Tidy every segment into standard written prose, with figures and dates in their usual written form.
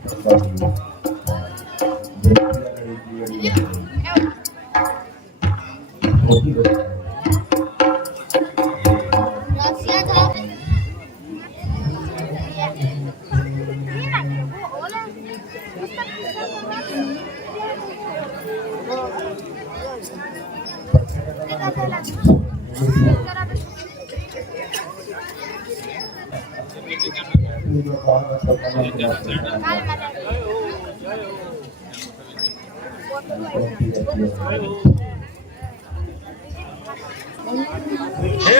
हे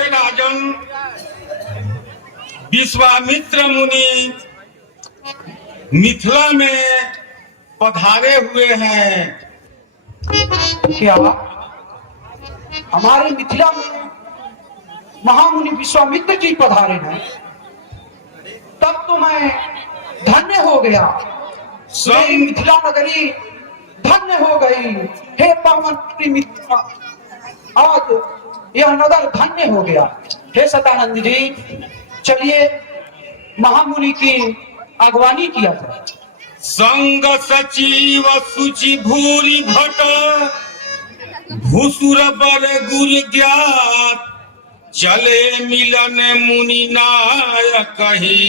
राजन, विश्वामित्र मुनि मिथिला में पधारे हुए हैं। क्या हमारे मिथिला में महामुनि विश्वामित्र जी पधारे हैं? तब तो मैं धन्य हो गया। मेरी मिथिला नगरी धन्य हो गई। हे पावन मिथिला, आज यह नगर धन्य हो गया। हे सतानंद जी, चलिए महामुनि की अगवानी किया जाए। संग सचिव सुचि भूरि भट भूसुर बर गुर ज्ञात चले मिलन मुनि नाय कही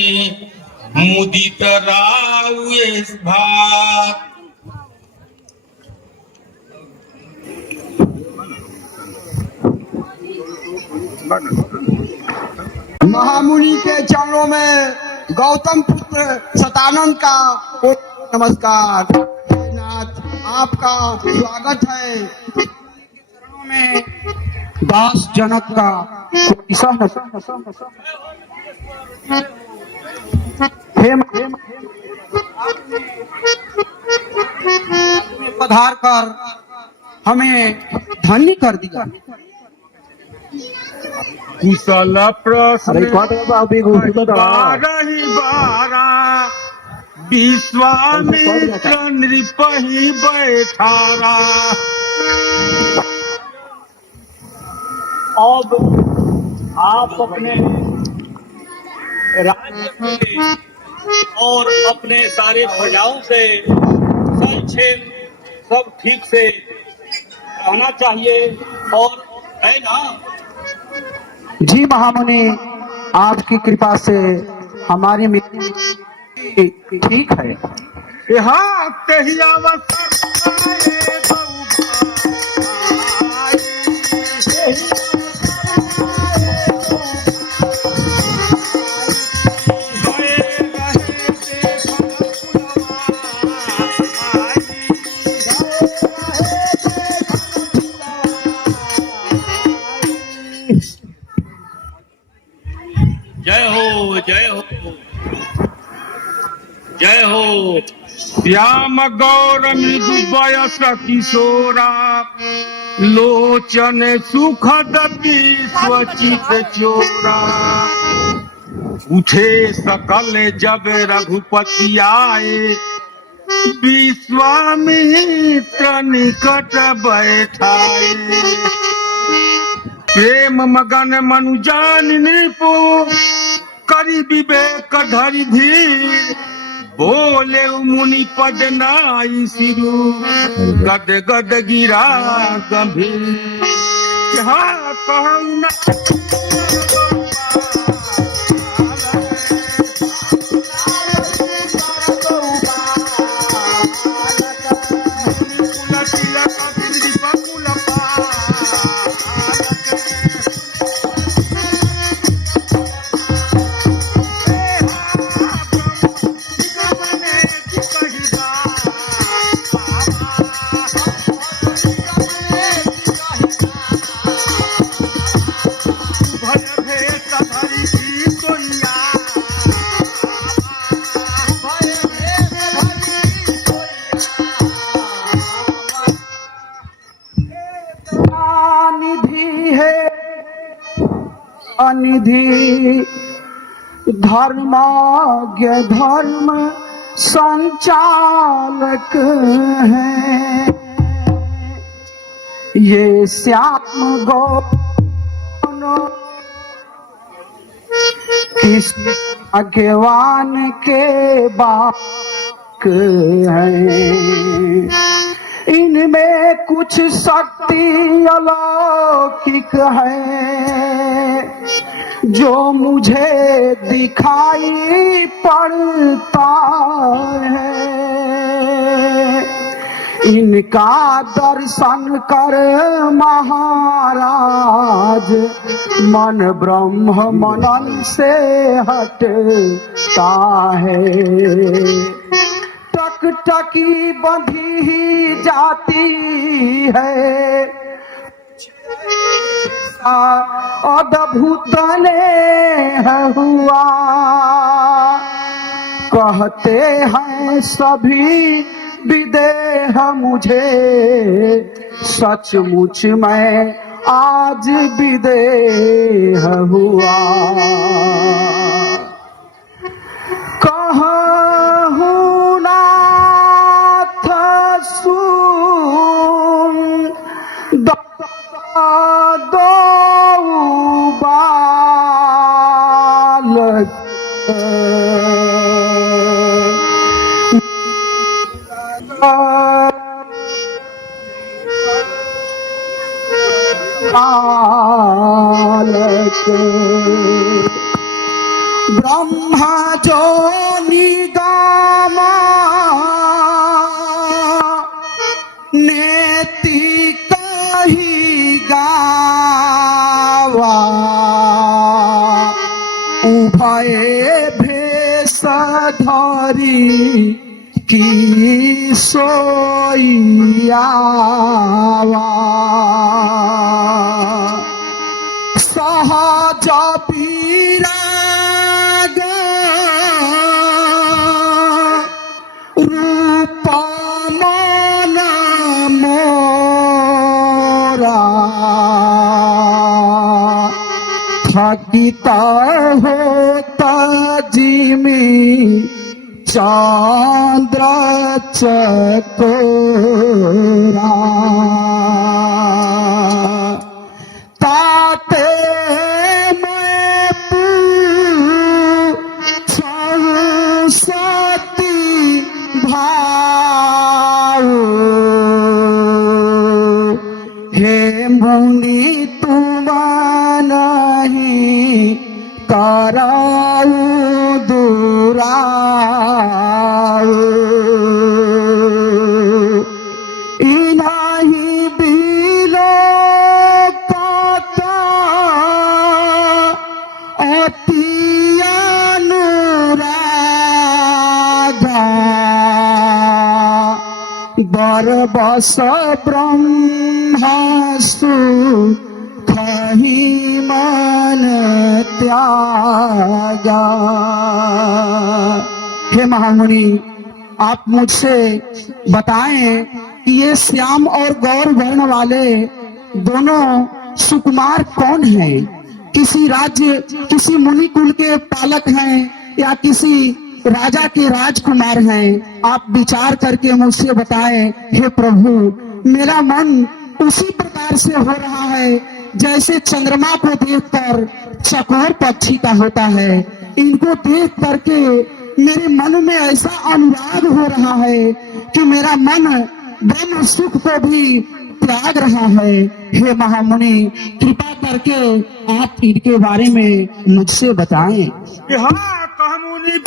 मुदित राउए भात। महामुनि के चरणों में गौतम पुत्र सतानंद का नमस्कार। नाथ, आपका स्वागत है। चरणों में दास जनक का पधार कर हमें धन्य कर दिया। कुशल प्रश्न बारहि बारा विश्वामित्र नृपहि बैठारा। अब आप अपने राज्य से और अपने सारे प्रजाओं से सब ठीक से रहना चाहिए, और है ना? जी महामुनि, आपकी कृपा से हमारी मित्र ठीक है। यहाँ जय हो, जय हो, जय हो। श्याम गौर मृदु बयस किशोरा लोचन सुखद स्वचित चोरा। उठे सकल जब रघुपति आए विश्वामित्र निकट बैठाए। प्रेम मगन मनुजान नृपु करि विवेक धरि धीर। बोले मुनि पद नाई सिरु गद गद गिरा गंभीर। यहाँ कहूँ न निधि धर्माज्ञ धर्म संचालक है। ये श्याम गौन किस भाग्यवान के बाद हैं। इनमें कुछ शक्ति अलौकिक है जो मुझे दिखाई पड़ता है। इनका दर्शन कर महाराज मन ब्रह्म मनन से हटता है। टकटकी बंधी ही जाती है अद्भुत ने हुआ। कहते हैं सभी विदेह मुझे, सचमुच मैं आज विदेह हुआ। कहूँ नाथ सुन दो बालक बालक ब्रह्मा जो निगमा नेति कही गावा। उभय भेष धरी की सोइयावा। सहज विराग रूप मन मोरा। थकित होत जिमी चंद्र चकोरा। ताते मैं पूछूं सती भाव। हे मुनि तुम नहीं कराऊ दुराऊ। इनाही बिलो कता अति अनुरागा। बरबस ब्रह्मासु कही मन त्यागा। हे महामुनि, आप मुझसे बताएं कि ये श्याम और गौर वर्ण वाले दोनों सुकुमार कौन हैं? किसी राज्य, किसी मुनि कुल के पालक हैं या किसी राजा के राजकुमार हैं? आप विचार करके मुझसे बताएं। हे प्रभु, मेरा मन उसी प्रकार से हो रहा है जैसे चंद्रमा को देखकर चकोर पक्षी का होता है। इनको देख करके मेरे मन में ऐसा अनुराग हो रहा है कि मेरा मन ब्रह्म सुख को भी त्याग रहा है। हे महामुनि, कृपा करके आप इनके बारे में मुझसे बताएं। कि हाँ कहमुनि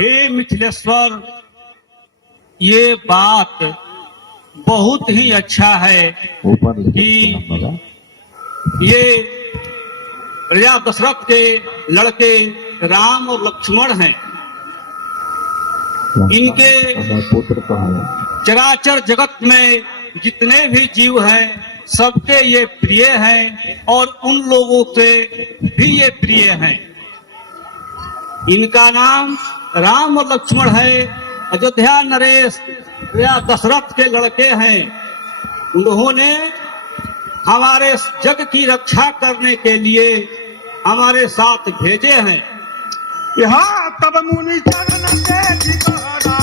हे मिथिलेश्वर, ये बात बहुत ही अच्छा है कि ये राजा दशरथ के लड़के राम और लक्ष्मण हैं। इनके चराचर जगत में जितने भी जीव हैं सबके ये प्रिय हैं और उन लोगों से भी ये प्रिय हैं। इनका नाम राम और लक्ष्मण है। अयोध्या नरेश या दशरथ के लड़के हैं। उन्होंने हमारे जग की रक्षा करने के लिए हमारे साथ भेजे हैं। यहाँ तब मुनि चरण के धिकहरा,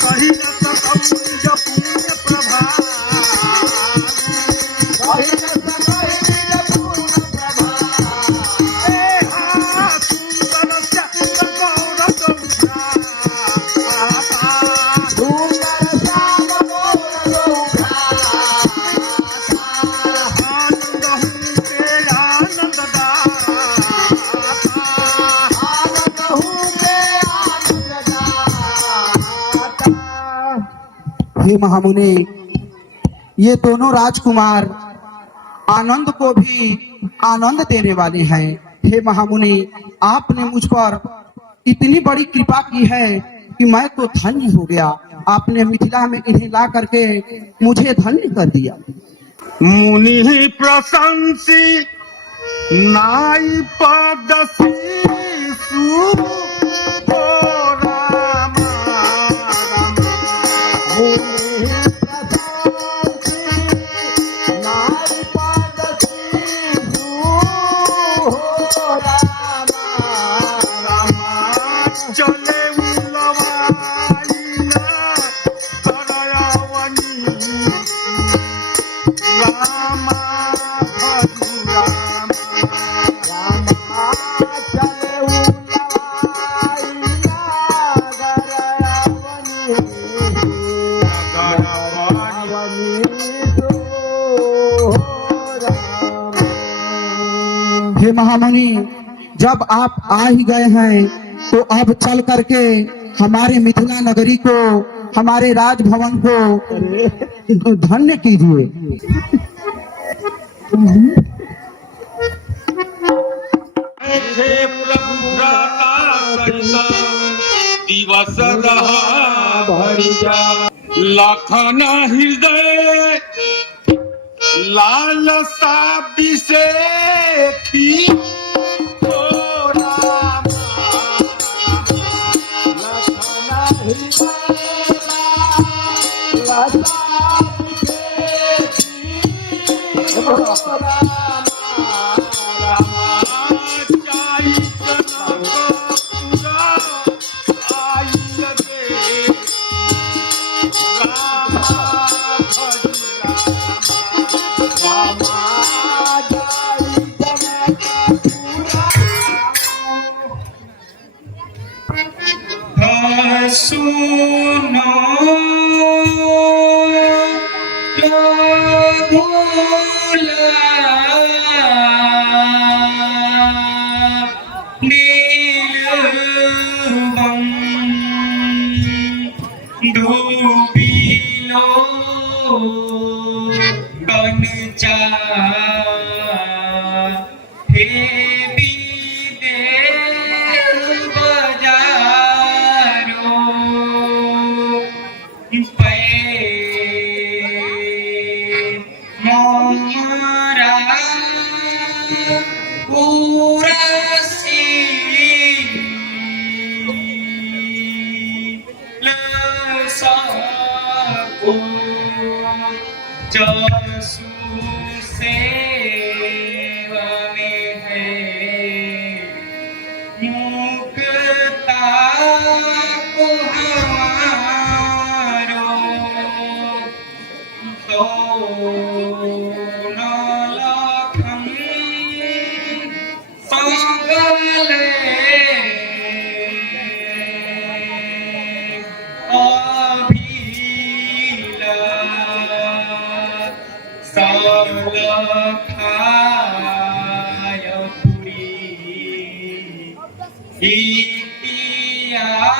कही न सकम निज पुण्य प्रभा, हे महामुनि, ये दोनों राजकुमार आनंद को भी आनंद देने वाले हैं। हे महामुनि, आपने मुझ पर इतनी बड़ी कृपा की है कि मैं तो धन्य हो गया। आपने मिथिला में इन्हें ला करके मुझे धन्य कर दिया। मुनि प्रशंसी नाई पदसी सु हे महामुनि, जब आप आ ही गए हैं तो अब चल करके हमारे मिथिला नगरी को, हमारे राजभवन को धन्य कीजिए। प्रभु दिवस रहा भरिया, लखन हृदय लालसा बिसेखी, सुनो रघुला नीलवम डूबिलो बनचा हे So खाय पुरी इतिहाय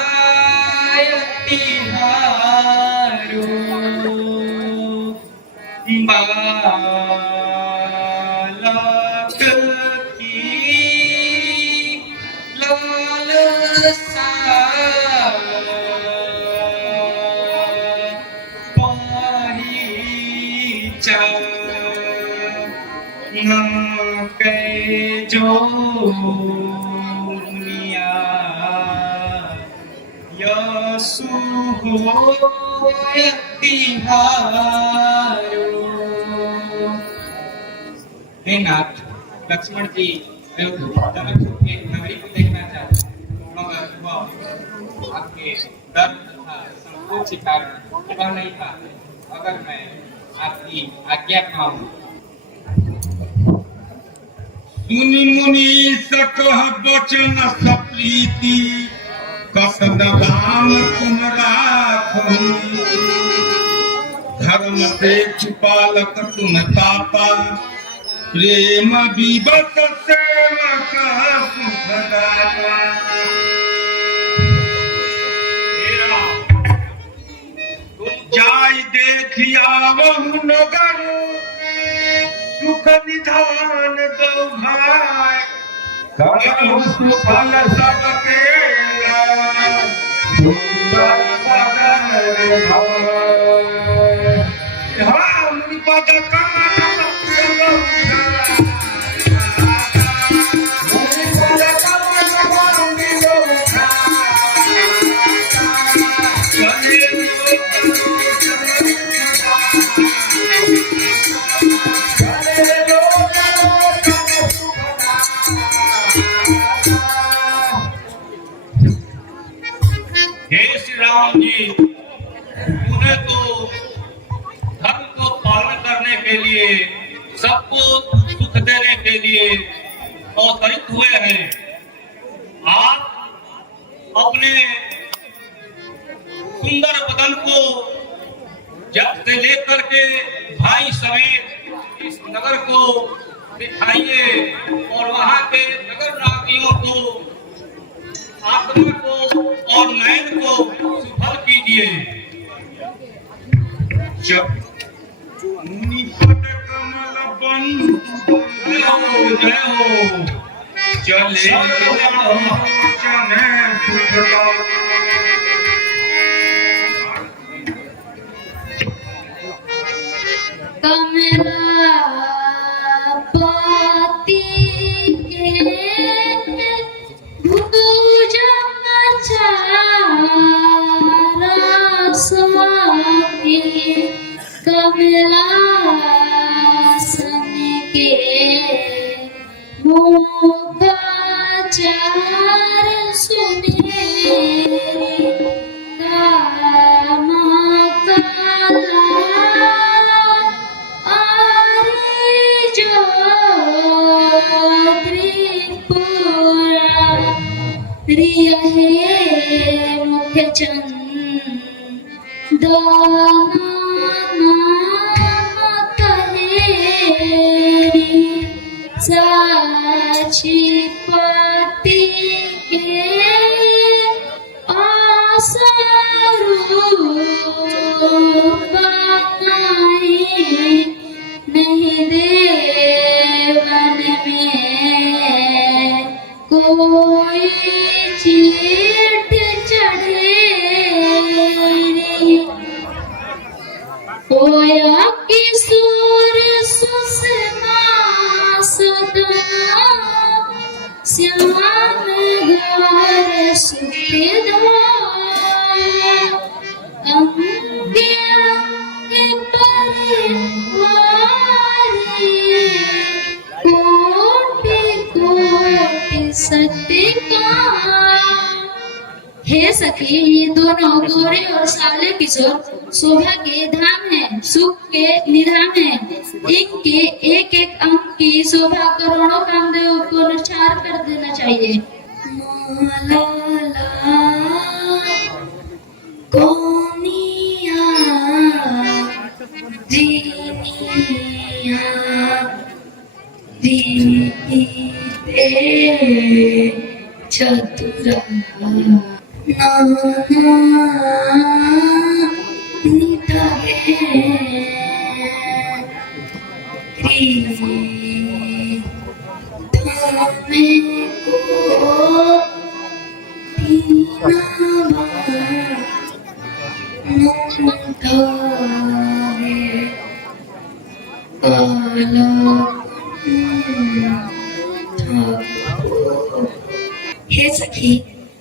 तिहारो बालक की लालसा न कह जो मुनिया यसु हो तिहारो। हे नाथ, लक्ष्मण जी जनकपुर के नगरी को देखना चाहते मगर वह आपके डर तथा संकोच के कारण वह नहीं था। अगर मैं आपकी आज्ञा पाऊं। सुनि मुनि सकह बचन सप्रीति कसद धाम तुम राखो धर्म से छुपालक तुम ताता प्रेम विवश सेवक सुखदाता। जाय देखिया वहु नगर सुख निधान दो भाई करहु सुफल सबके सुंदर नगर भाई। हम पद कमल राम जी, उन्हें तो धर्म को पालन करने के लिए, सबको सुख देने के लिए अवतरित हुए हैं। आप अपने सुंदर बदन को जब से लेकर के भाई समेत इस नगर को दिखाइए और वहां के नगर निवासियों को, आत्मा को और नयन को सुफल कीजिए। जब निपट कमल बंधु जय हो चले चने सुखदा। कमलापति के कमलासन के मुखाचार सुमेरी काम कला आरी जो त्रिपुरा प्रिय है मुख्य चंद साची पति के आसरूप नहीं देवन में कोई चीट चढ़े कोया किशोर सुषमा सदा श्याम घर सुखदा अंगे अंगे परिवारी कोटि कोटि सत्य का। हे सखी, ये दोनों गोरे और साले किशोर शोभा के धाम है, सुख के निधान है। इनके एक एक अंक की शोभा करोड़ों कामदेव को नचार कर देना चाहिए। माला कोनिया जीनिया रीते चतुरा नाना निताहे धामे को हे सखी,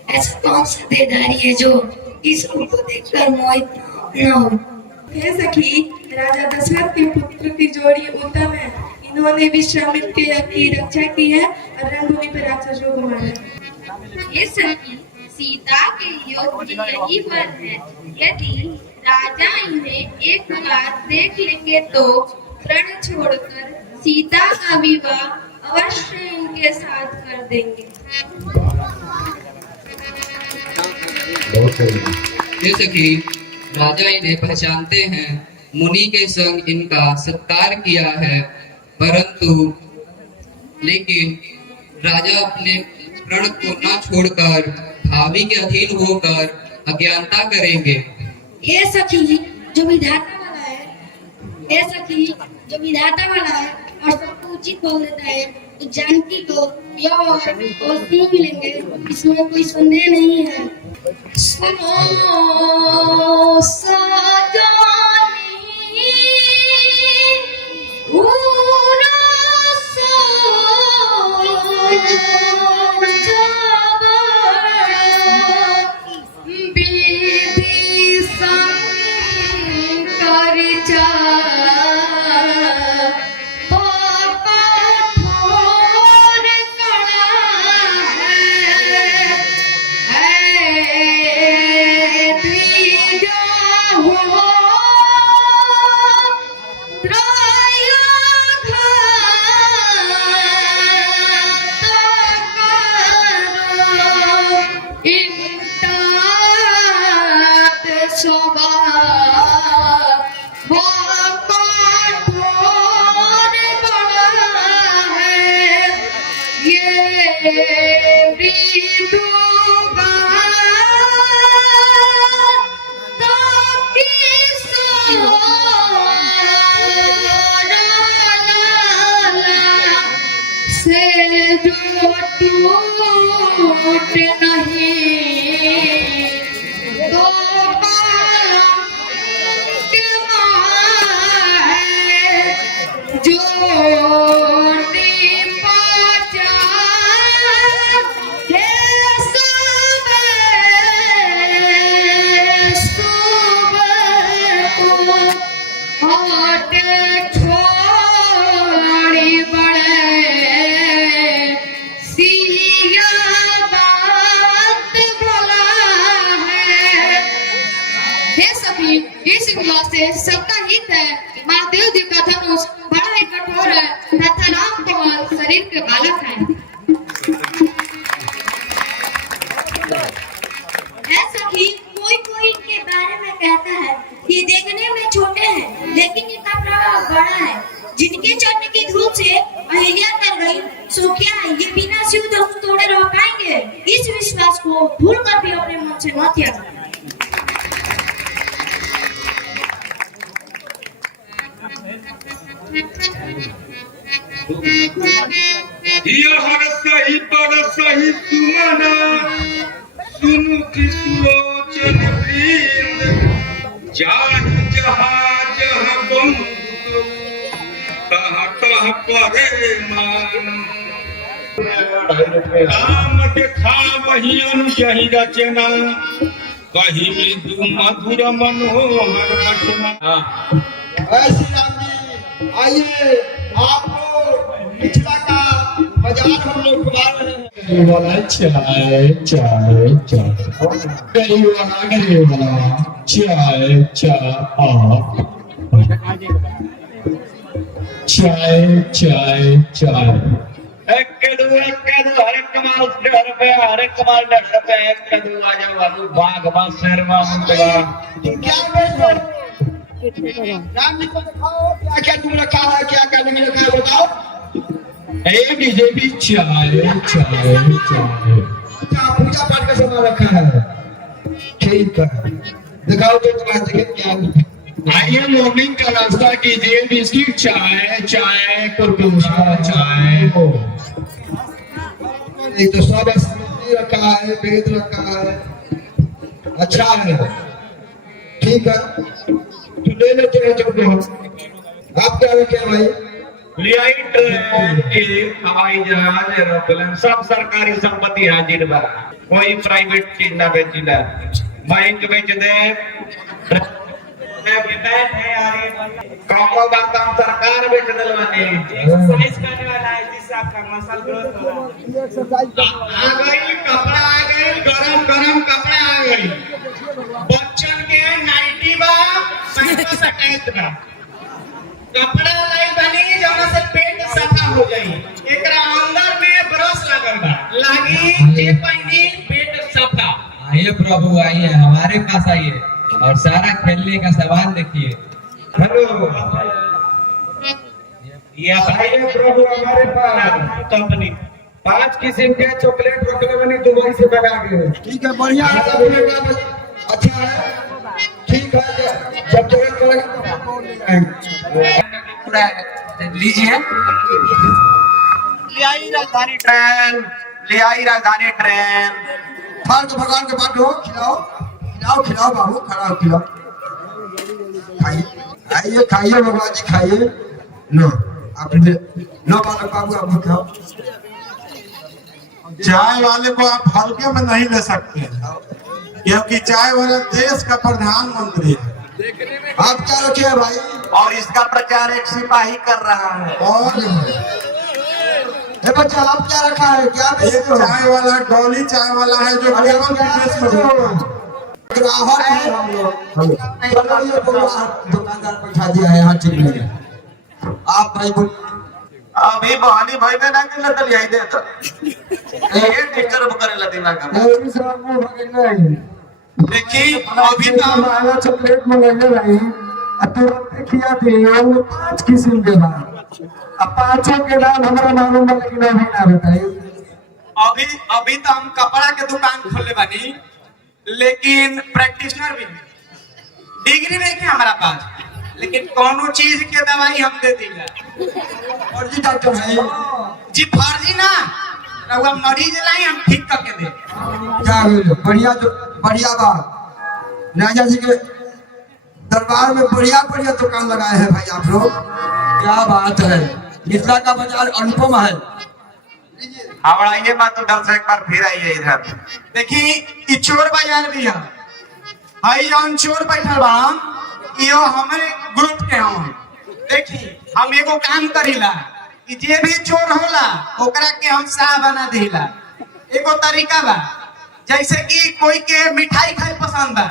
ऐसा कौन सा देदारी है जो इस रूप को देखकर मोहित न हो। हे सखी, राजा दशरथ के पुत्र की जोड़ी उत्तम है। इन्होंने विश्वामित्र की रक्षा की है और रंगभूमि पर राक्षसों को मारा। ये सखी, सीता के योग्य यही वर है। यदि राजा इन्हें एक बार देख लेंगे तो रण छोड़कर सीता का विवाह अवश्य इनके साथ कर देंगे। ये सखी, राजा इन्हें पहचानते हैं, मुनि के संग इनका सत्कार किया है, परंतु लेकिन राजा अपने प्रण को न छोड़कर भावी के अधीन होकर अज्ञानता करेंगे। हे सखी, जो विधाता वाला है, हे सखी, जो विधाता वाला है और सबको उचित बोल देता है, तो जानकी को या और सीख लेंगे, इसमें कोई संदेह नहीं है। सुनो सजानी पूरा विधि संकर टूट नहीं तो जो सबका हित है। महादेव जी का धनुष बड़ा ही कठोर है तथा राम कमल शरीर के बालक है। सखी, कोई कोई इनके बारे में कहता है ये देखने में छोटे हैं लेकिन इनका प्रभाव बड़ा है। जिनके चरण की धूप से अहिल्या तर गई, सो क्या ये बिना शिव धनुष तोड़े रह पाएंगे? इस विश्वास को भूल कर भी अपने मन से मत त्यागो। सही पर सही सुमना सुनु की सुलोचन वृंद जाहि जहाज बंद कह परे मान राम के खावहि अनुजहि रचना कही मृदु मधुर मनोहर बचना। ऐसी राम जी, आइए आपको पिछला का बाजार हम लोग घुमा रहे हैं। वाला चाय चाय चाय गरीब वाला चाय चाय चाय चाय चाय हरे कमाल ₹100 हरे कमाल ₹100 एक कदू आ जाओ बाबू बाग बा शेरवा मुंडवा क्या बेचो राम जी को दिखाओ क्या क्या तुम रखा है, क्या क्या नहीं रखा है बताओ। बीजेपी चाय चाय चाय। अच्छा पूजा पाठ का सामान रखा है, ठीक है दिखाओ तो तुम्हारे देखे क्या। आइए मॉर्निंग का नाश्ता कीजिए, बिस्किट चाय चाय कुरकुरा चाय। एक तो सब स्मृति रखा है, वेद रखा है, अच्छा है ठीक है तो ले लेते हैं चलते हम। आप क्या रखे भाई? लियाई ट्रेन एक हवाई जहाज एरोप्लेन सब सरकारी संपत्ति है जिनमें कोई प्राइवेट चीज ना बेचिला। बैंक बेच दे कामो बादाम सरकार बेच दिलवानी। एक्सरसाइज करने वाला है जिससे आपका मसल ग्रोथ होगा। आ गई कपड़ा आ गई, गरम गरम कपड़ा आ गई। बच्चन के नाइटी बा पैंट सटैच बा। कपड़ा लाई बनी जौना से पेट सफा हो जाई। एकरा अंदर में ब्रश लगल बा, लागी जे पहनी पेट सफा। आइए प्रभु आइए, हमारे पास आइए और सारा खेलने का सामान देखिए। हेलो ये आइए प्रभु हमारे पास कंपनी 5 किस्म के चॉकलेट रखले बनी दुबई से मंगा के। ठीक है बढ़िया है, अच्छा है ठीक है जब जरूरत पड़ेगा लीजिए। लियाई राजधानी ट्रेन, लियाई राजधानी ट्रेन। फाल तो भगवान के बात हो, खिलाओ खिलाओ खिलाओ बाबू, खिलाओ खिलाओ खाइए आइए खाइए भगवान जी खाइए। लो आप लो बालक बाबू आप खाओ। चाय वाले को आप हल्के में नहीं ले सकते क्योंकि चाय वाला देश का प्रधानमंत्री है। आप क्या रखे हैं भाई? और इसका प्रचार एक सिपाही कर रहा है। और ए बच्चा आप क्या रखा है, क्या एक बेचते हो? चाय वाला डॉली चाय वाला है जो अरे केवल क्या विदेश में बेचते हो? होता है। ग्राहक है हम लोग। चलो ये तो दुकानदार बैठा दिया है यहाँ चिल्ली। आप भाई बोल अभी बहानी भाई में ना कि लतल यही दे तो ये डिस्टर्ब करे ला दिमाग में। मेरी साहब को भगना है। देखिए अभी तो हम हमारा चॉकलेट मंगाने रही तुरंत खिया थे वो 5 किस्म के बाद। अब 5 के नाम हमारा मालूम है लेकिन अभी ना बताइए। अभी तो हम कपड़ा के दुकान खोले बानी, लेकिन प्रैक्टिशनर भी डिग्री नहीं है हमारा पास, लेकिन कोनो चीज के दवाई हम दे दीला। और जी डॉक्टर है जी फर्जी ना रहुआ मरीज लाई हम ठीक करके दे। क्या बोलो बढ़िया जो बढ़िया बात। राजा जी के दरबार में बढ़िया बढ़िया दुकान लगाए हैं भाई आप लोग, क्या बात है। मिथिला का बाजार अनुपम है। हमारा ये बात तो ढंग से एक बार फिर आइए इधर। देखिए ई चोर बाजार भी है, हाई जौन चोर बैठल बा यो हमारे ग्रुप के हम। देखिए हम एगो काम करीला कि जे भी चोर होला ओकरा के हम साह बना देला। एगो तरीका बा, जैसे कि कोई के मिठाई खाए पसंद बा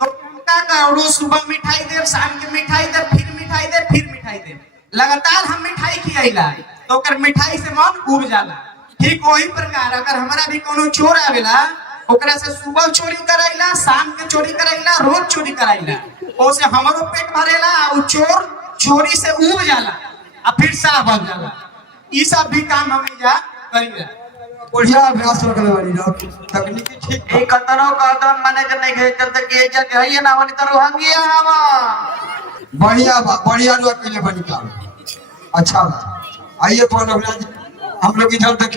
तो का करो सुबह मिठाई दे, शाम के मिठाई दे, फिर मिठाई दे, फिर मिठाई दे। लगातार हम मिठाई खियाइला तो ओकर मिठाई से मन उब जाला। ठीक वही प्रकार अगर हमारा भी कोनो चोर आवेला ओकरा से सुबह चोरी कराइला, शाम के चोरी कराइला, रोज चोरी कराइला, ओसे हमारो पेट भरेला और चोर चोरी से उब जाला और फिर साफ बन जाला। ई सब भी काम हम जा करीला। बढ़िया अभ्यास रखले वाली लोग तकनीकी ठीक ए कतनो कदम माने के नहीं के चलते के जा के हइए ना वाली तरह हंगिया हवा। बढ़िया बढ़िया लोग के लिए बनी काम अच्छा बा। आइए फोन हम लोग इधर तक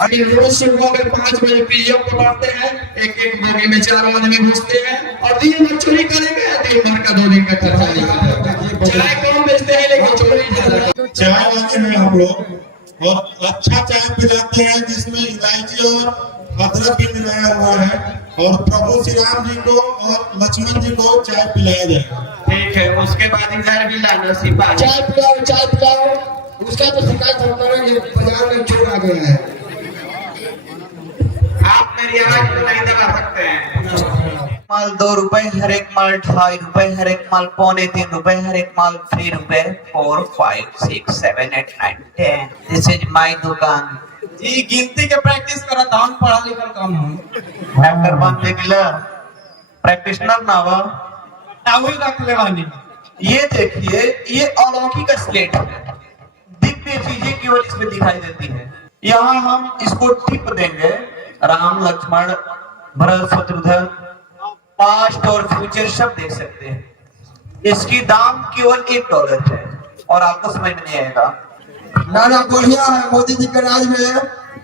अभी रोज सुबह में 5 बजे पीएम को बढ़ते हैं, एक बोगी में 4 आदमी घुसते हैं और दिन भर चोरी करेंगे, दिन भर का 2 दिन का खर्चा निकलता। चाय कम बेचते हैं लेकिन चोरी ज्यादा। चाय वाले हैं हम लोग और अच्छा चाय पिलाते हैं जिसमें इलायची और अदरक भी मिलाया हुआ है और प्रभु श्री राम जी को और लक्ष्मण जी को चाय पिलाया जाएगा। ठीक है, उसके बाद इधर भी लाना सिपाही। चाय पिलाओ उसका तो शिकायत हम करेंगे। बाजार में चोर आ गया है, आप मेरी आवाज को नहीं दबा सकते हैं। माल 2 रुपए, हर एक माल 2.5 रुपए, हर एक माल 2.25 रुपए, हर एक माल 3 रुपए, 4, 5, 6, 7, 8, 9, 10। दिस इज माय दुकान। जी गिनती के प्रैक्टिस करा था, हम पढ़ा लिखा कम हूँ। डॉक्टर बन देगिला प्रैक्टिशनर ना हो ताऊ रख ले वाली ये देखिए, ये अलौकिक स्लेट है, दिव्य चीजें केवल इसमें दिखाई देती है। यहाँ हम इसको टिप देंगे, राम लक्ष्मण भरत शत्रुघ्न, पास्ट और फ्यूचर सब देख सकते हैं। इसकी दाम केवल $1 है और आपको समझ में नहीं आएगा। ना ना, बढ़िया है, मोदी जी के राज में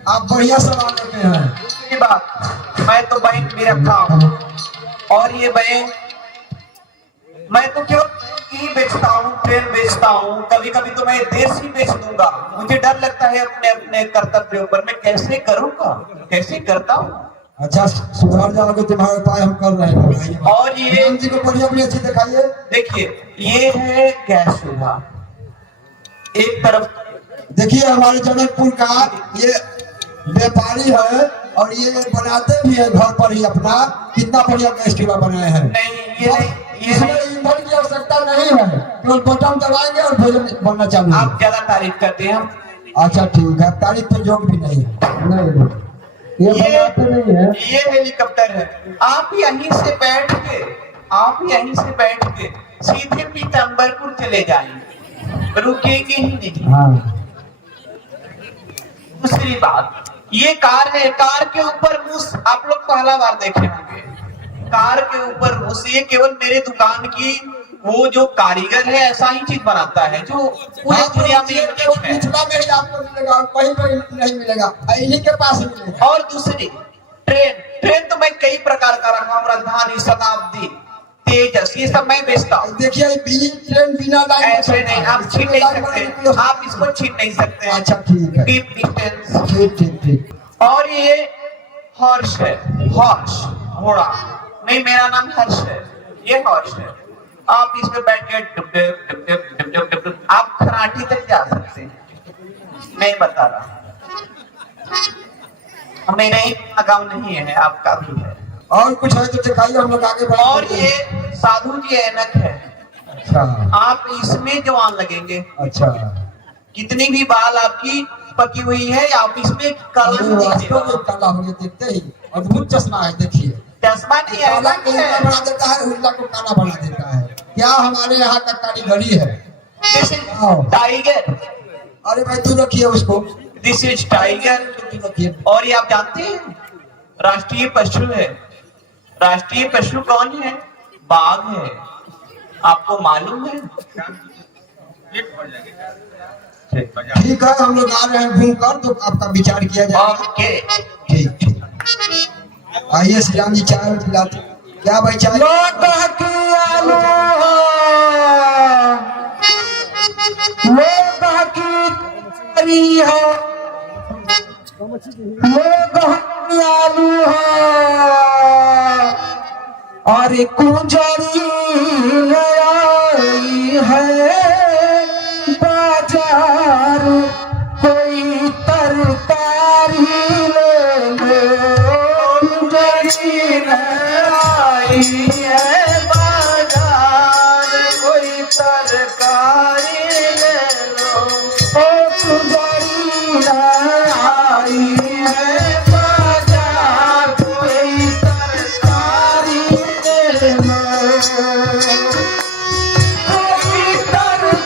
आप बढ़िया सामान रखे हैं। दूसरी बात, मैं तो बैंक भी रखा हूँ और ये बैंक मैं तो केवल ही बेचता हूँ, ट्रेन बेचता हूँ, कभी कभी तो मैं देश ही बेच दूंगा। मुझे डर लगता है अपने अपने कर्तव्य ऊपर, मैं कैसे करूँगा, कैसे करता हूँ। अच्छा, सुधार जाओगे, तुम्हारे उपाय हम कर रहे हैं। और ये राम जी को बढ़िया बढ़िया चीज दिखाइए। देखिए, ये है गैस चूल्हा, एक तरफ देखिए हमारे जनकपुर का ये व्यापारी है और ये बनाते भी है घर पर ही अपना। कितना बढ़िया गैस चूल्हा बनाए हैं। नहीं, ये नहीं, इसमें ईंधन की आवश्यकता नहीं है, केवल बटन दबाएंगे और भोजन बनना चालू। आप ज्यादा तारीफ करते हैं। अच्छा ठीक है, तारीफ पे जोक भी नहीं है। नहीं, ये बनाते नहीं है। ये हेलीकॉप्टर है, आप यहीं से बैठ के सीधे पीतम्बरपुर चले जाएंगे, रुकेंगे ही नहीं। हाँ। दूसरी बात, ये कार है, कार के ऊपर मूस आप लोग पहला बार देखे होंगे। कार के ऊपर मूस, ये केवल मेरे दुकान की वो जो कारीगर है ऐसा ही चीज बनाता है जो पूरी दुनिया में मिथिला में ही आपको मिलेगा, कहीं पर नहीं मिलेगा, इन्हीं के पास मिलेगा। और दूसरी ट्रेन तो मैं कई प्रकार का रखा हूँ, राजधानी, शताब्दी, तेजस, ये सब मैं बेचता हूँ। देखिए ट्रेन बिना लाइन ऐसे नहीं, आप छीन नहीं सकते, आप इसको छीन नहीं सकते। अच्छा ठीक है, कीप डिस्टेंस। ठीक। और ये हर्ष है, हर्ष घोड़ा नहीं, मेरा नाम हर्ष है, ये हर्ष है। आप इसमें बैठ के आप खराठी तक जा सकते हैं। नहीं बता रहा, मेरा ही काम नहीं है, आपका भी है। और कुछ है तो दिखाइए, हम लोग आगे बढ़ेंगे। और ये साधु जी ऐनक है। अच्छा, आप इसमें जवान लगेंगे। अच्छा, कितनी भी बाल आपकी पकी हुई है, आप इसमें काला काला हो गया, देखते ही अद्भुत चश्मा है। देखिए, चश्मा नहीं है, काला को उल्टा बना देता है, उल्टा को काला बना देता है। क्या हमारे यहाँ का कारीगरी है। टाइगर। अरे भाई तू रखिए उसको। This is tiger. रखिए। और ये आप जानते हैं राष्ट्रीय पशु है। राष्ट्रीय पशु कौन है? बाघ है। आपको मालूम है? ठीक है, हम लोग आ रहे हैं घूमकर, तो आपका विचार किया जाएगा। ओके, ठीक। आइए श्री राम जी, चाय पिलाते। क्या भाई चाय? अरे कुंजरी आई है बाजार, कोई तरकारी ले लो। कुंजरी आई है बाजार, कोई तरकारी ले लो। ओ कुंजरी आई है बाजार, कोई तरकारी ले लो। कोई तरकारी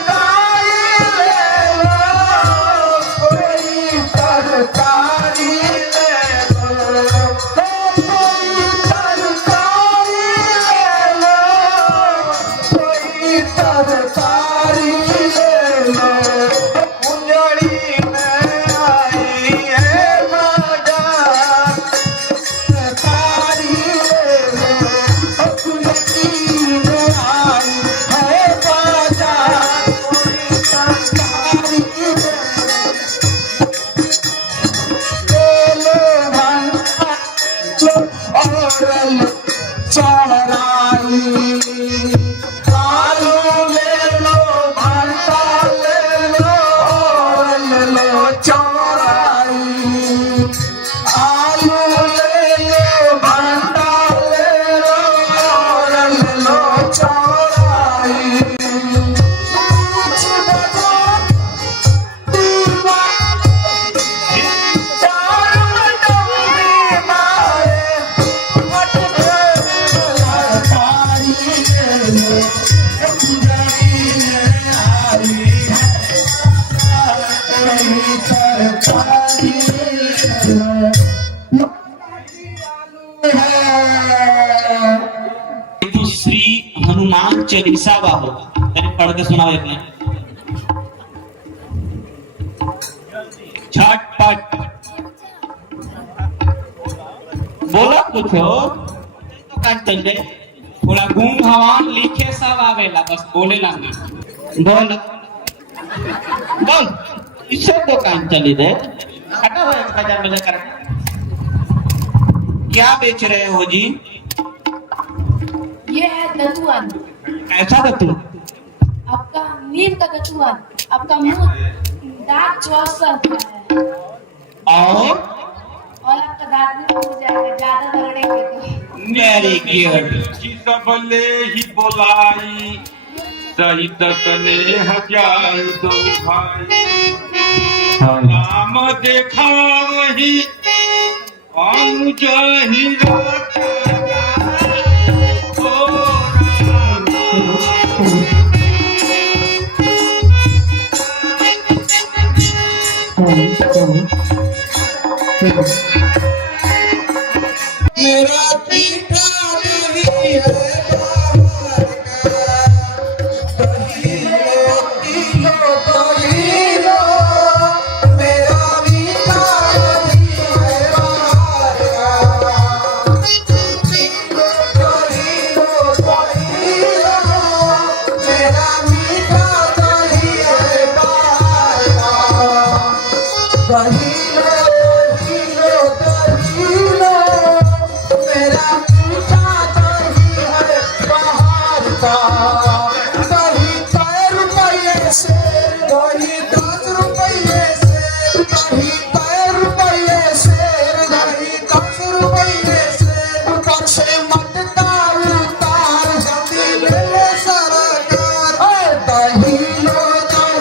तो श्री हनुमान चालीसा बा हो, अरे पढ़ के सुनाओ एक ने। झटपट बोला कुछ हो तो काट चले, थोड़ा गुण हवान लिखे सब आवेला, बस बोले लगे। बोल बोल इसे दुकान चली दे, हटा हुआ बाजार में लेकर। क्या बेच रहे हो जी? ये है दतुअन, कैसा दतू? आपका नीम का दतुअन, आपका मुंह दांत चौसा है और आपका दांत भी हो जाएगा ज्यादा रगड़ेंगे तो। मेरी गियर सबले ही बोलाई सही तकने हजार दो भाई, नाम देखा वही अनुज ही मेरा पीठा नहीं है बाहर का, दही लो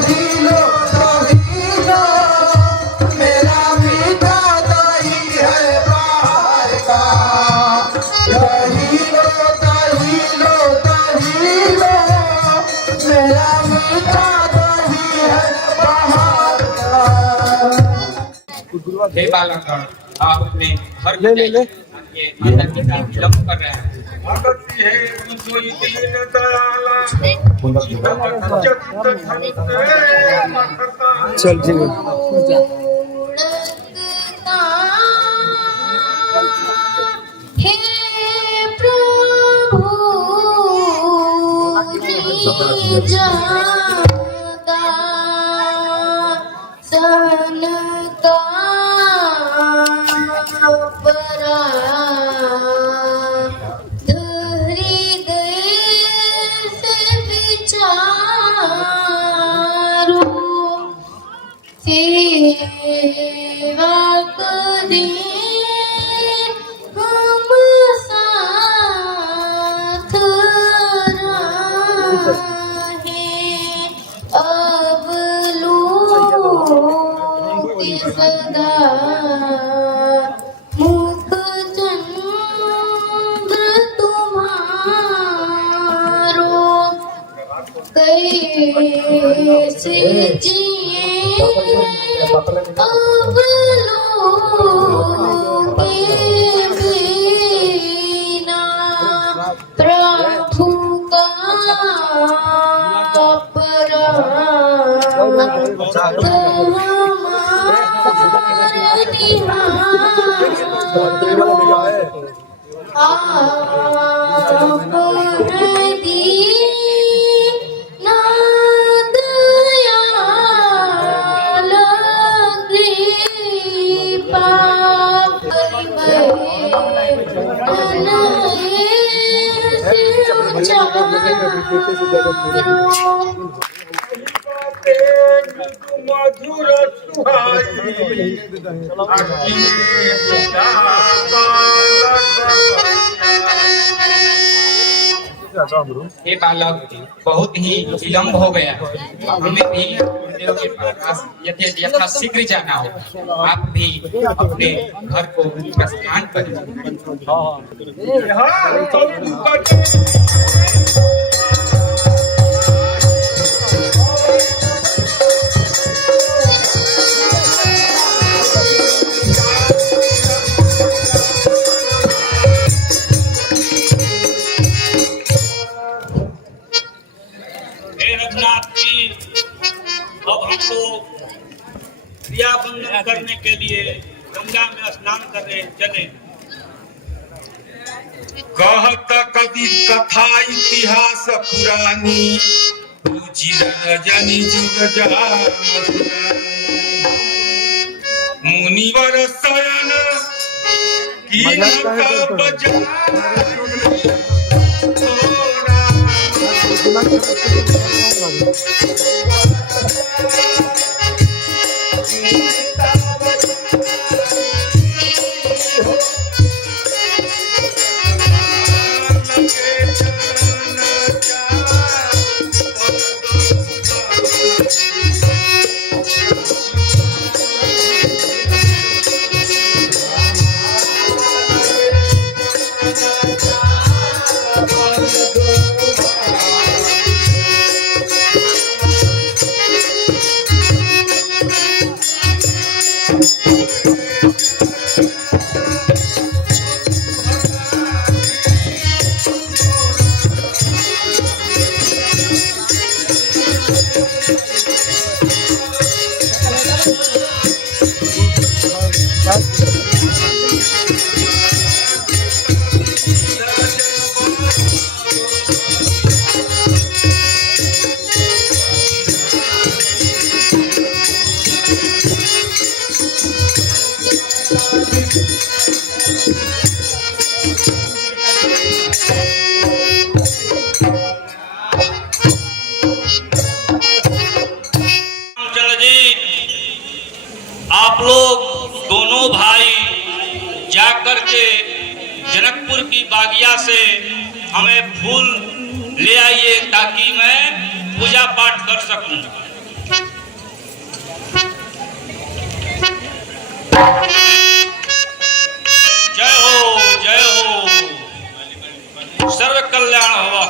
किलो दही लो, मेरा पीठा नहीं है बाहर का, किलो दही लो दही लो, मेरा मीठा दही है बाहर का, दही हे बालकगण, आप अपने घर में जाइए, ये माता पिता विलंब कर रहे हैं। चल ठीक है। हे प्रभु जादा सन का परा धरी दे से विचारो सेवा करे हम साथ रहे अब लोग सदा मुख चंद्र तुम्हारो कैसे जिए अब लोग बिना प्रभु का मधुर हे बालक, बहुत ही विलम्ब हो गया, हमें भी गुरुदेव के पास यथाशीघ्र जाना हो। आप भी अपने घर को प्रस्थान करें। हम लोग क्रिया बंधन करने के लिए गंगा में स्नान करने चले। कहत कवि कथा इतिहास पुरानी, रजनी जुग मुनिवर शरण की आप लोग दोनों भाई जाकर के जनकपुर की बागिया से हमें फूल ले आइए ताकि मैं पूजा पाठ कर सकूं। जय हो जय हो, सर्व कल्याण हुआ।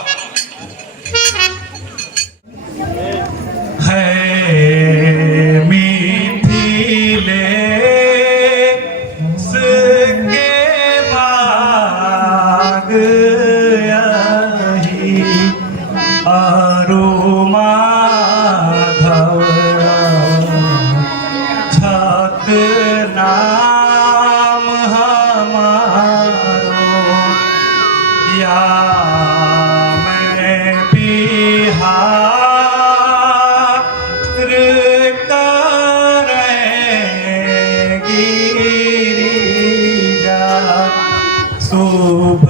शुभ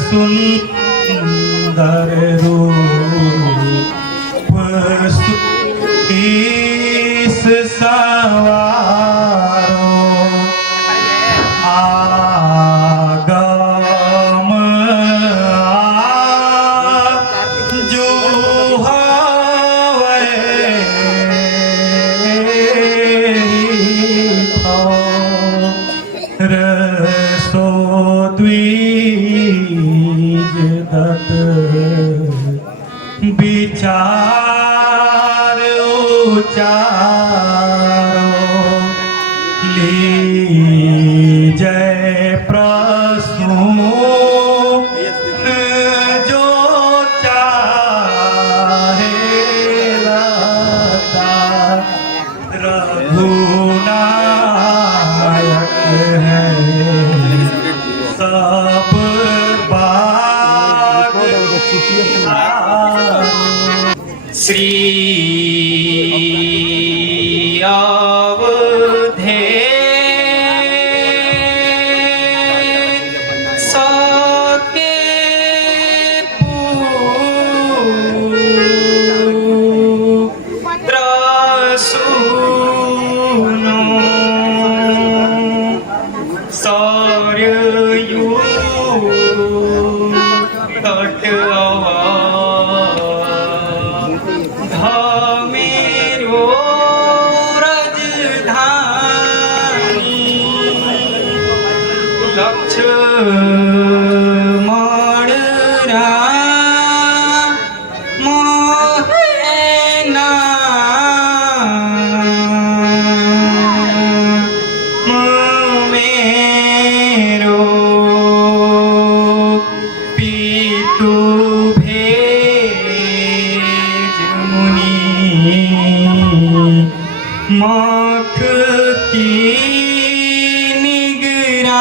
सुंदर रूप ईस सवारो, आगम जो हवे रसो द्विज दत्त विचार उचारो, लीजय प्रसून जो चाहे लता, रघुनायक है सब बाग श्री अवधे सके पुत्र सुनो, सरयू तट धमेरो रजधानी, लक्ष्मण राम मोहना मेरो पितु भेज मुनि मख की निगरानी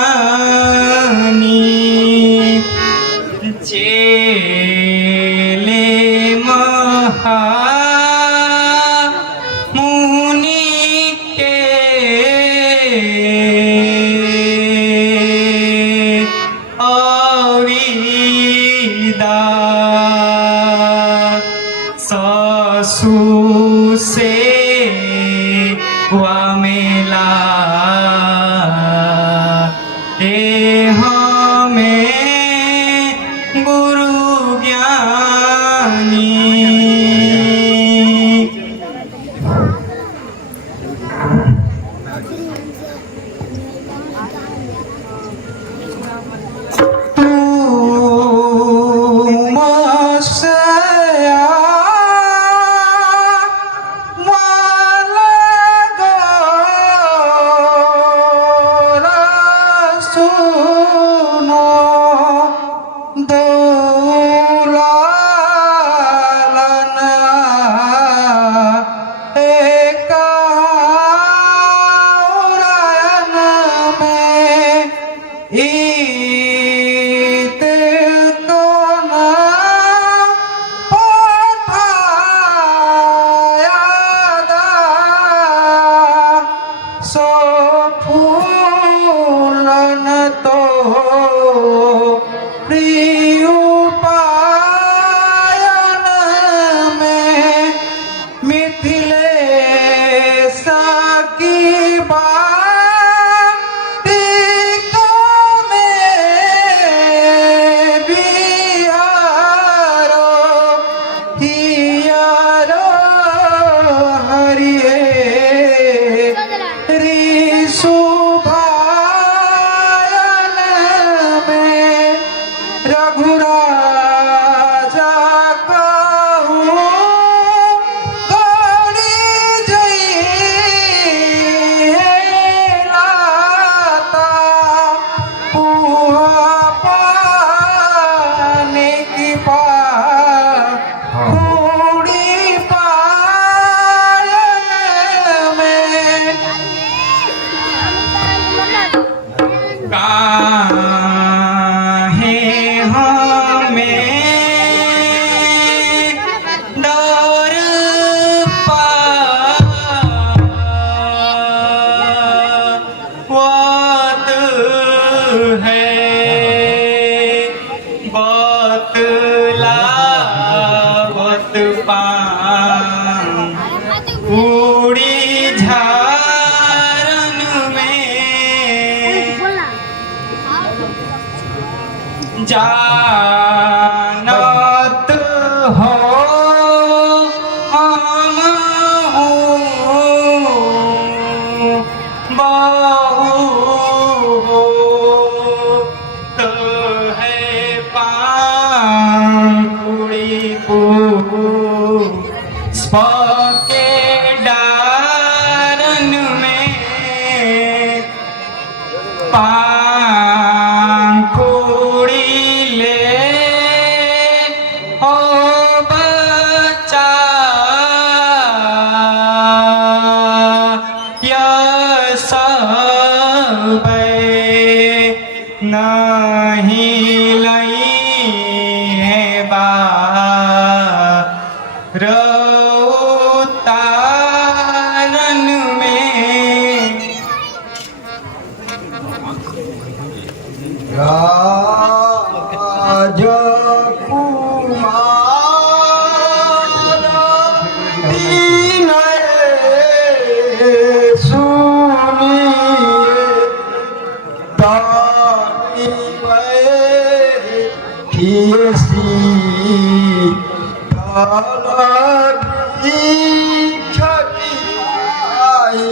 चेले महामुनि के अविदा ससुर से हुआ मेला हमें गुरु ज्ञानी तू मसया सुनो दौलालना एकाउरायन में ईद को ना पठाया दा सो फूलन तो प्रिय पायन में मिथिलेश की बाती को में बिहारो हियारो हरिये रिशुभायन में रघुराजा कहूँ गौरी जई लाता पुआ पाने की पूरी पायन में काहे हमें डर पावत है बतलावत पूरी झारन में जानत हो हम बहु तो है पांकुड़ी स्पके डारन में पांकुड़ी ले हो बच्चा सब नहीं लई है रउतारन में राजकुमार दीन सुनिए दानी खियसी दालगी छटियाए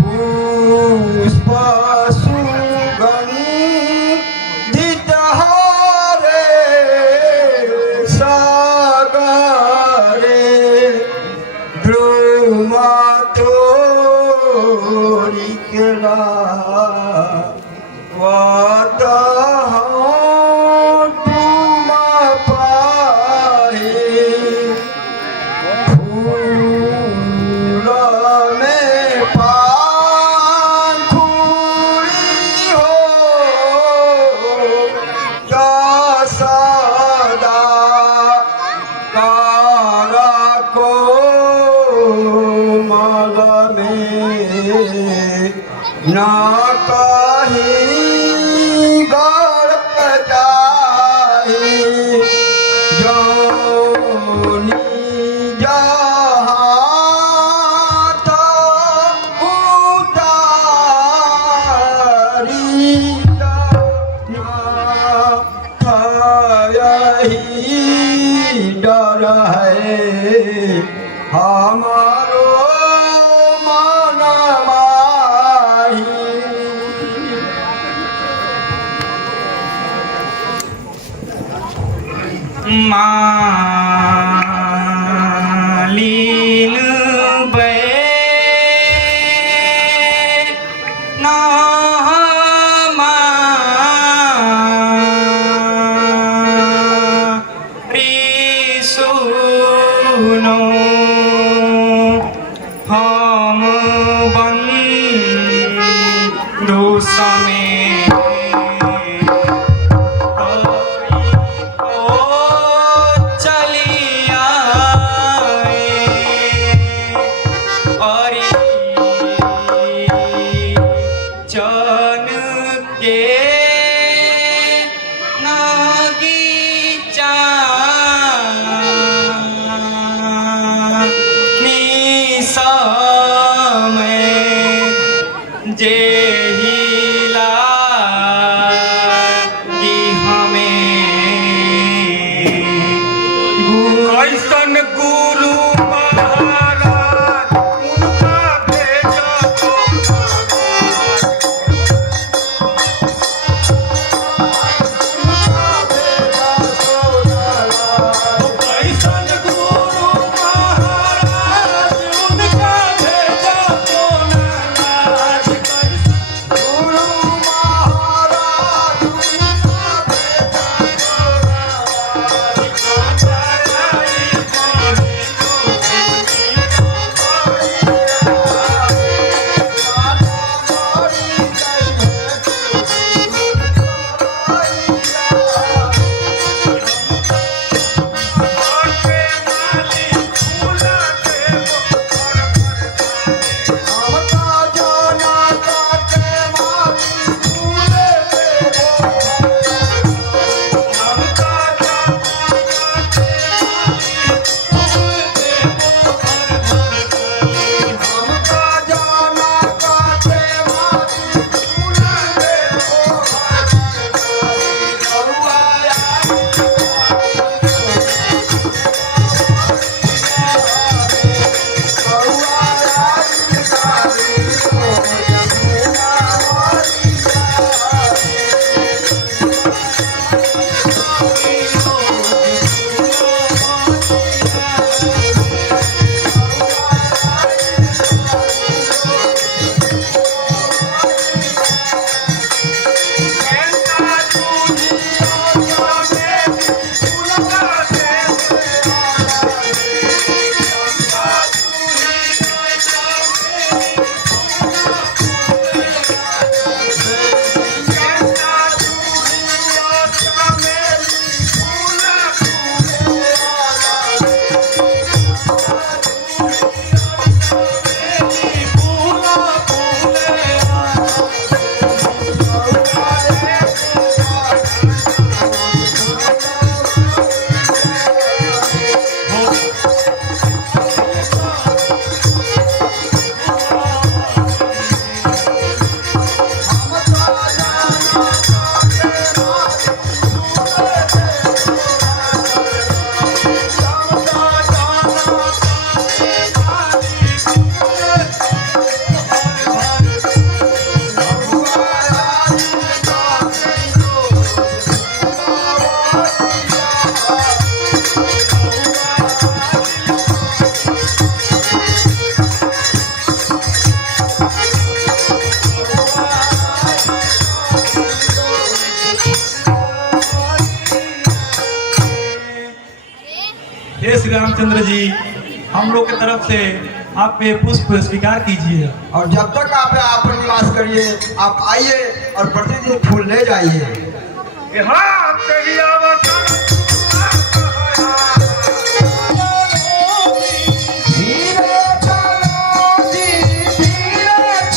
पुष्प सुगंधी धितहारे सागरे ध्रुव तोरी केला फूल ना कहीं गौर जाए जोनी जहाँ तो उतारी यही डर है हमारो मन माही। मालीन बे ना सुनो हम बंधु समेत चलिया और चन के नगीचा जे हिला कि हमें कैसन गुरु महाराज उनका भेजा तो कैसन गुरु महाराज उनका भेजा तो हे श्री रामचंद्र जी, हम लोग की तरफ से आप पे पुष्प स्वीकार कीजिए। और जब तक आप यहाँ पर निवास करिए, आप आइए और प्रतिदिन फूल ले जाइए। धीरे चलो जी, धीरे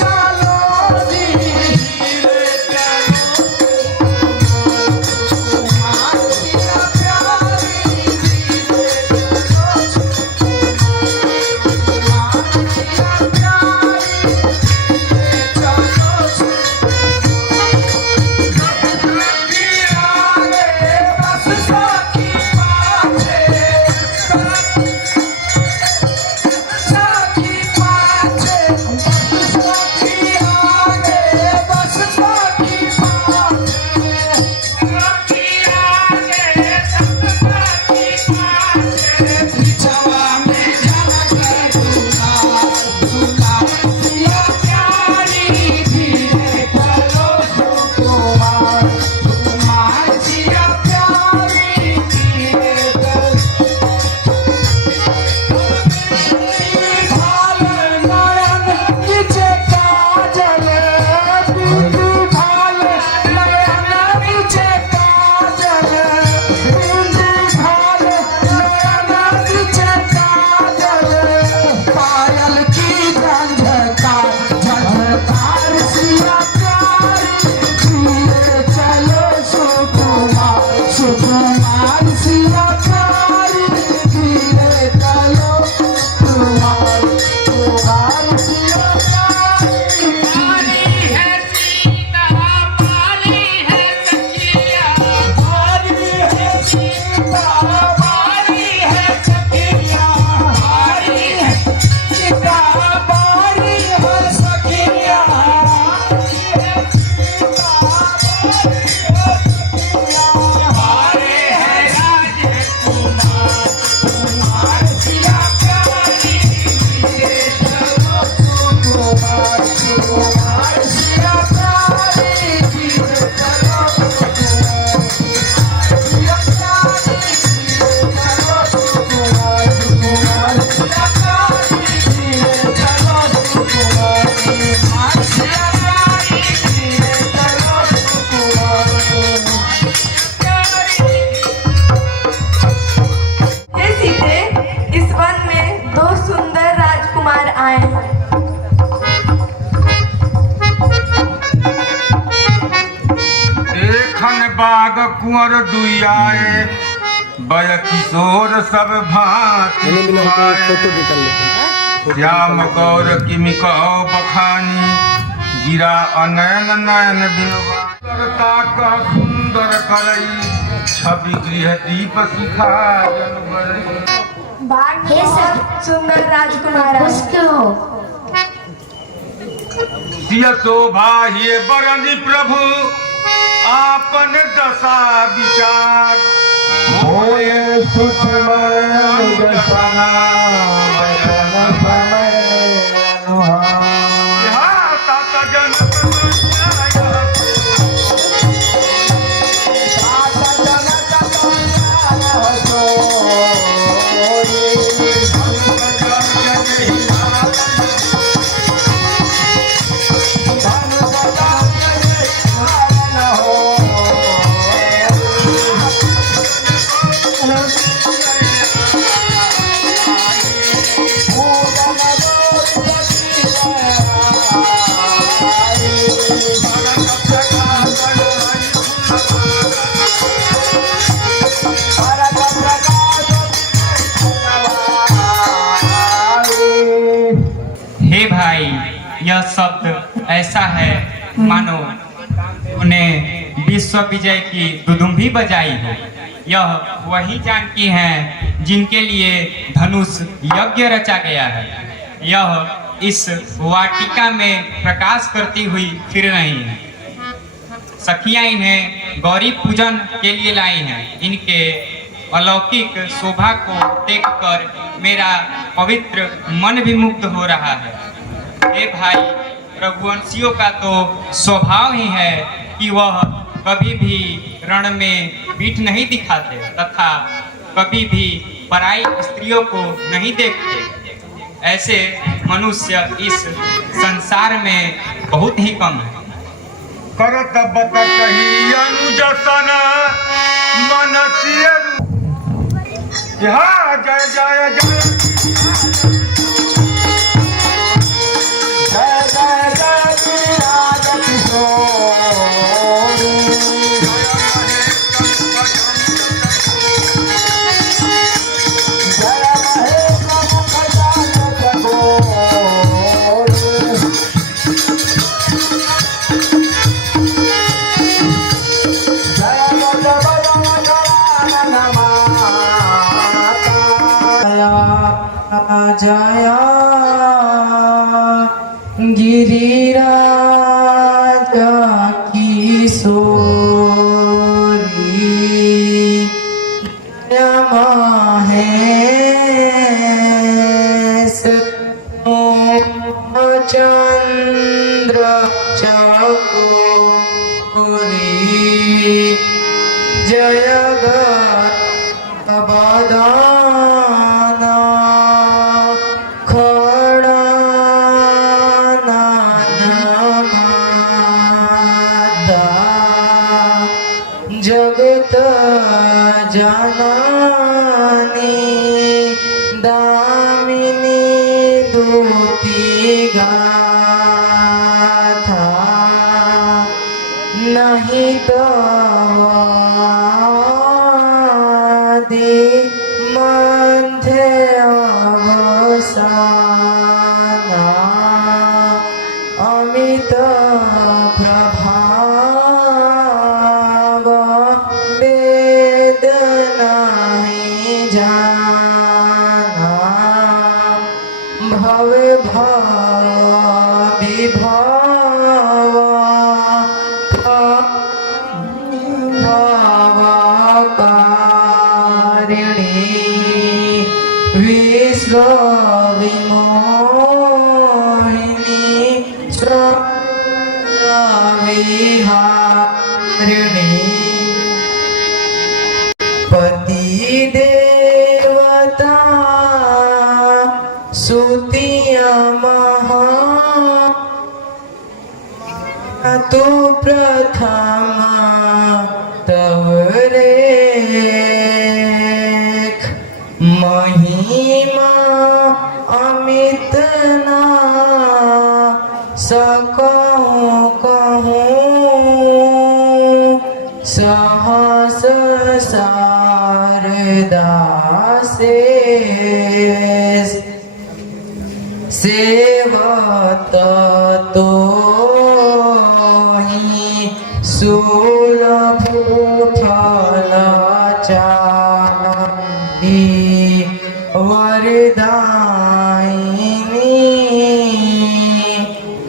आए हैं। एखन बाग कुंवर दुआए बय किशोर सब भांति श्याम गौर किमि कहो बखानी गिरा अनयन नयन बिनवा कह सुंदर करई छवि गृह दीप शिखा बाग में सब सुंदर राजकुमार सिय शोभा ये बरनि प्रभु आपन दशा विचार होए सुखमय दशना वचन समय अनुहार तात जनक यह शब्द ऐसा है मानो उन्हें विश्व विजय की दुदुम्भी बजाई हो। यह वही जानकी हैं जिनके लिए धनुष यज्ञ रचा गया है। यह इस वाटिका में प्रकाश करती हुई फिर रही हैं। सखियां इन्हें गौरी पूजन के लिए लाई हैं। इनके अलौकिक शोभा को देखकर मेरा पवित्र मन भी मुग्ध हो रहा है। हे भाई, रघुवंशियों का तो स्वभाव ही है कि वह कभी भी रण में पीठ नहीं दिखाते तथा कभी भी पराई स्त्रियों को नहीं देखते। ऐसे मनुष्य इस संसार में बहुत ही कम है। करत बत कही अनुजसन मनसिय जय जय जय जया गिरिराज किशोरी महेश चंद्र चकोरी जय बदाना जगत जननी दामिनी दूती गाथा नहीं तवादि मध्य अवसाना अमित प्रभाव वेद नहीं जाना भव विभव भावकारिणी विश्व विमोहिनी विहारिणी पति देवता सुतिया महा तु प्रथम तवरेख महिमा अमित ना सकहूँ कहूँ सहस शारदा शेष सेवत तोहि सुलभ फल चाहि वरदायिनी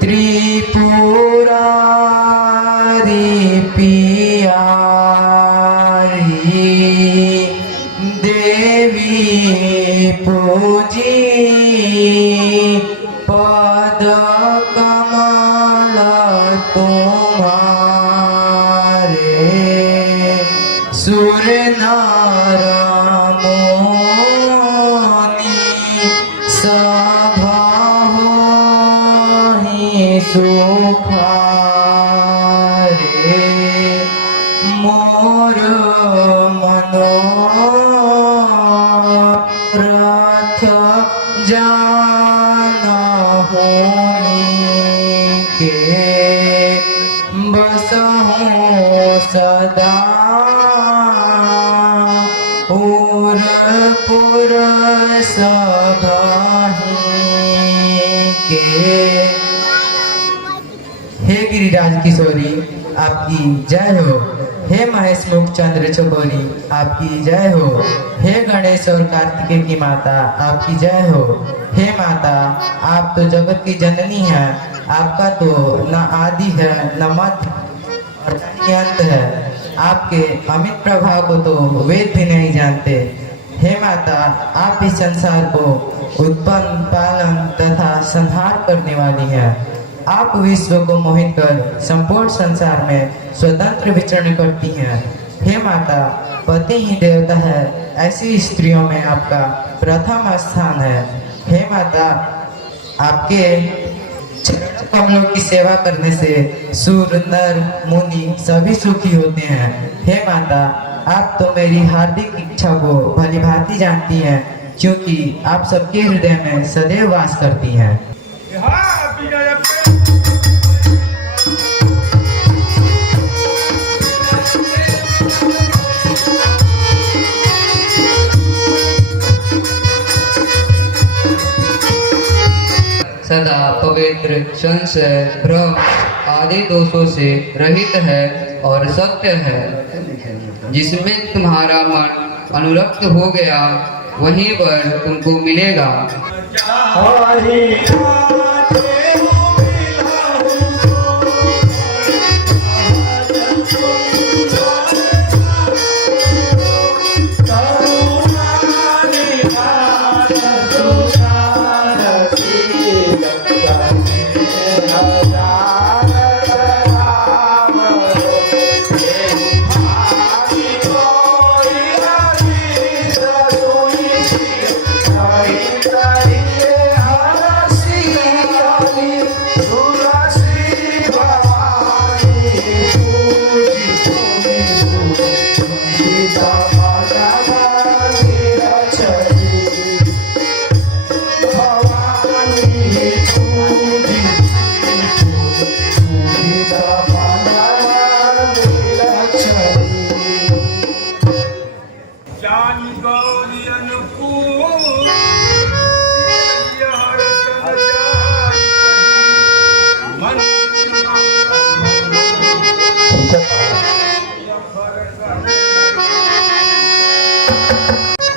त्रिपुरारी पियारी देवी पूजी पद कमल तुम्हारे सुर नर मुनि सभा होहि सुखारे मोर मनोरथ जानहुनि के बसहूँ सदा पुर सभाहि के। हे गिरिराज किशोरी आपकी जय हो। हे महेश मुख चंद्र चकोरी आपकी जय हो। हे गणेश और कार्तिकेय की माता आपकी जय हो। हे माता आप तो जगत की जननी हैं, आपका तो न आदि है न मध्य और न अंत है। आपके अमित प्रभाव को तो वेद भी नहीं जानते। हे माता आप इस संसार को उत्पन्न पालन तथा संहार करने वाली हैं। आप विश्व को मोहित कर संपूर्ण संसार में स्वतंत्र विचरण करती हैं। हे माता पति ही देवता है, ऐसी स्त्रियों में आपका प्रथम स्थान है। हे माता आपके चरण कमलों की सेवा करने से सूर नर मुनि सभी सुखी होते हैं। हे माता आप तो मेरी हार्दिक इच्छा को भली भांति जानती हैं, क्योंकि आप सबके हृदय में सदैव वास करती हैं। सदा पवित्र संशय भ्रम आदि दोषों से रहित है और सत्य है। जिसमें तुम्हारा मन अनुरक्त हो गया वहीं पर तुमको मिलेगा।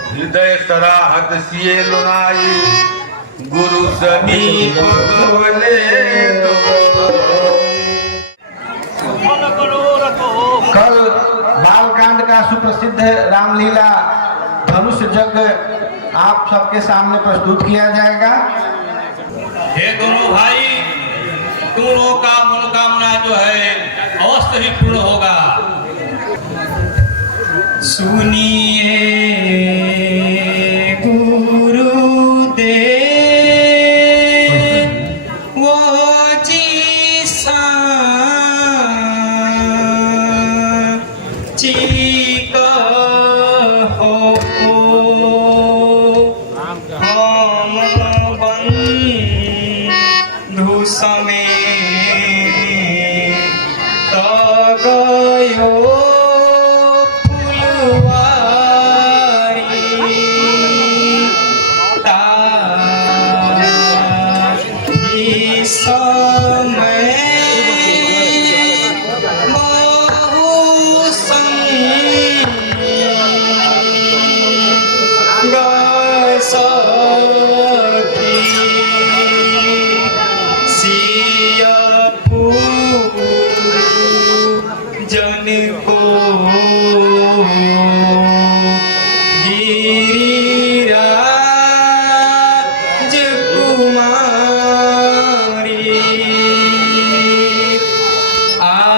हृदय सराहत सिए लुनाई गुरु समीप बोले। कल बालकांड का सुप्रसिद्ध रामलीला धनुष यज्ञ आप सबके सामने प्रस्तुत किया जाएगा। हे दोनों भाई, तुम लोगों का मनोकामना जो है अवश्य ही पूर्ण होगा। सुनिए गुरुदेव वो जी सांची कहो हम बंधु समेत समय बहु संग सखी सिया जन को गिरिराज कुमारी आई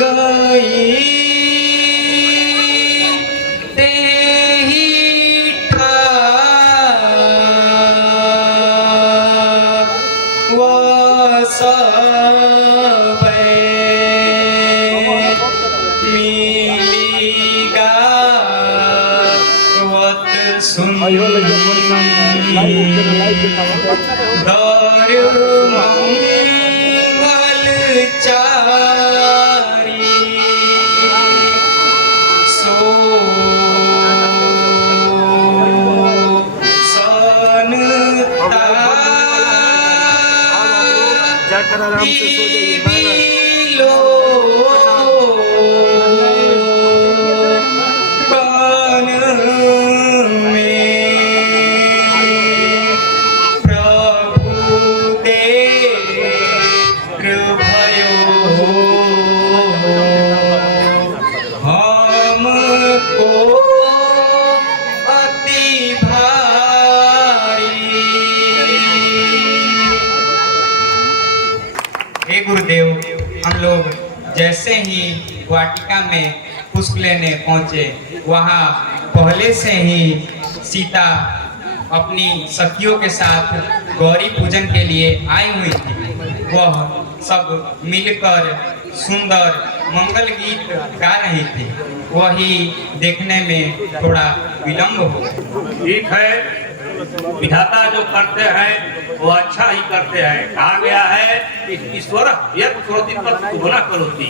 गई तेहि वसबै मिलिगा वत मंगल चारी सो सनता लो कान में प्रभु देख भयो हमको अति भारी। हे गुरुदेव, हम लोग जैसे ही वाटिका में पुष्प लेने पहुंचे, वहां पहले से ही सीता अपनी सखियों के साथ गौरी पूजन के लिए आई हुई थी। वह सब मिलकर सुंदर मंगल गीत गा रही थी। वही देखने में थोड़ा विलंब हो। ठीक है, विधाता जो करते हैं वो अच्छा ही करते हैं। कहा गया है कि ईश्वर यत् करोति तत् शुभं करोति।